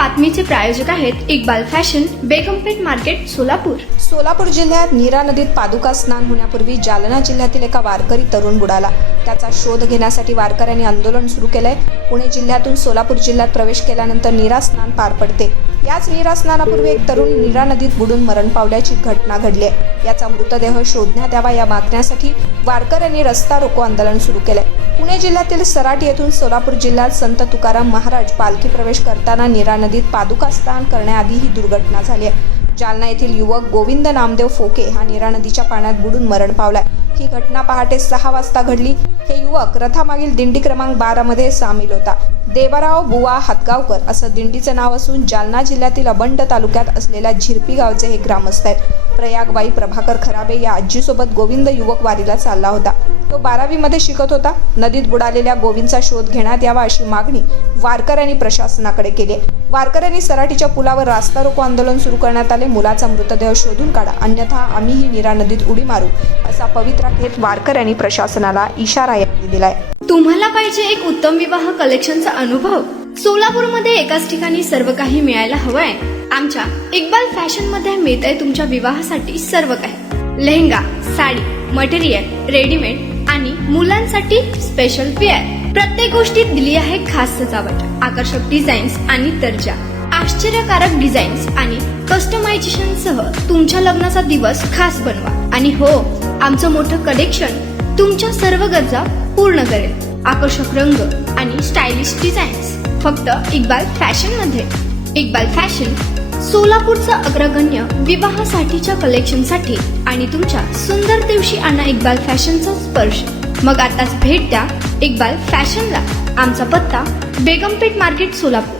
बातमीचे प्रायोजक आहेत Iqbal fashion, बेगमपेठ market, Solapur. Solapur जिल्ह्यात नीरा नदीत पादुका स्नान होण्यापूर्वी जालना जिल्ह्यातील एका वारकरी तरुण बुडाला. त्याचा शोध घेण्यासाठी वारकऱ्यांनी आंदोलन सुरू केलंय. पुणे जिल्ह्यातून सोलापूर जिल्ह्यात प्रवेश केल्यानंतर नीरा स्नान पार पडते. याच नीरा स्नानापूर्वी एक तरुण नीरा नदीत बुडून मरण पावल्याची घटना घडली आहे. याचा मृतदेह शोधण्यात यावा या मागण्यासाठी वारकऱ्यांनी रस्ता रोको आंदोलन सुरू केलंय. पुणे जिल्ह्यातील सराटी येथून सोलापूर जिल्ह्यात संत तुकाराम महाराज पालखी प्रवेश करताना नीरा नदीत पादुका स्नान करण्याआधी ही दुर्घटना झाली आहे. जालना येथील युवक गोविंद नामदेव फोके हा नीरा नदीच्या पाण्यात बुडून मरण पावलाय. ही घटना पहाटे 6 वाजता घडली. हे युवक रथामागील दिंडी क्रमांक 12 मध्ये सामील होता. देवराव बुवा हातगावकर असं दिंडीचं नाव असून जालना जिल्ह्यातील अबंड तालुक्यात असलेल्या झिरपी गावचे हे ग्रामस्थ आहेत. प्रयागबाई प्रभाकर खराबे या आजीसोबत गोविंद युवक वारीला चालला होता. तो 12वी मध्ये शिकत होता. नदीत बुडालेल्या गोविंदचा शोध घेण्यात यावा अशी मागणी वारकऱ्यांनी प्रशासनाकडे केली. वारकऱ्यांनी सराटीच्या पुलावर रास्ता रोको आंदोलन सुरू करण्यात आले. मुलाचा मृतदेह शोधून काढा, अन्यथा आम्हीही नीरा नदीत उडी मारू असा पवित्रा घेत वारकऱ्यांनी प्रशासनाला इशारा दिलाय. तुम्हाला पाहिजे एक उत्तम विवाह कलेक्शनचा अनुभव? सोलापूरमध्ये एकाच ठिकाणी सर्व काही मिळायला हवंय. आमच्या इक्बाल फॅशन मध्ये मिळतंय तुमच्या विवाहासाठी सर्व काही. लेहंगा, साडी, मटेरियल, रेडीमेड आणि मुलांसाठी स्पेशल वेअर. प्रत्येक गोष्टीत दिली आहे खास सजावट, आकर्षक डिझाईन्स आणि दर्जा, आश्चर्यकारक डिझाईन्स आणि कस्टमायझेशन सह तुमच्या लग्नाचा दिवस खास बनवा. आणि हो, आमचं मोठं कलेक्शन तुमच्या सर्व गरजा पूर्ण करेल. आकर्षक रंग आणि स्टायलिश डिझाईन्स फक्त इक्बाल फॅशन मध्ये. इक्बाल फॅशन सोलापूरचं अग्रगण्य विवाहासाठीच्या कलेक्शनसाठी आणि तुमच्या सुंदर दिवशी आणा इक्बाल फॅशनचा स्पर्श. मग आताच भेट द्या इक्बाल फॅशनला. आमचा पत्ता बेगमपेठ मार्केट, सोलापूर.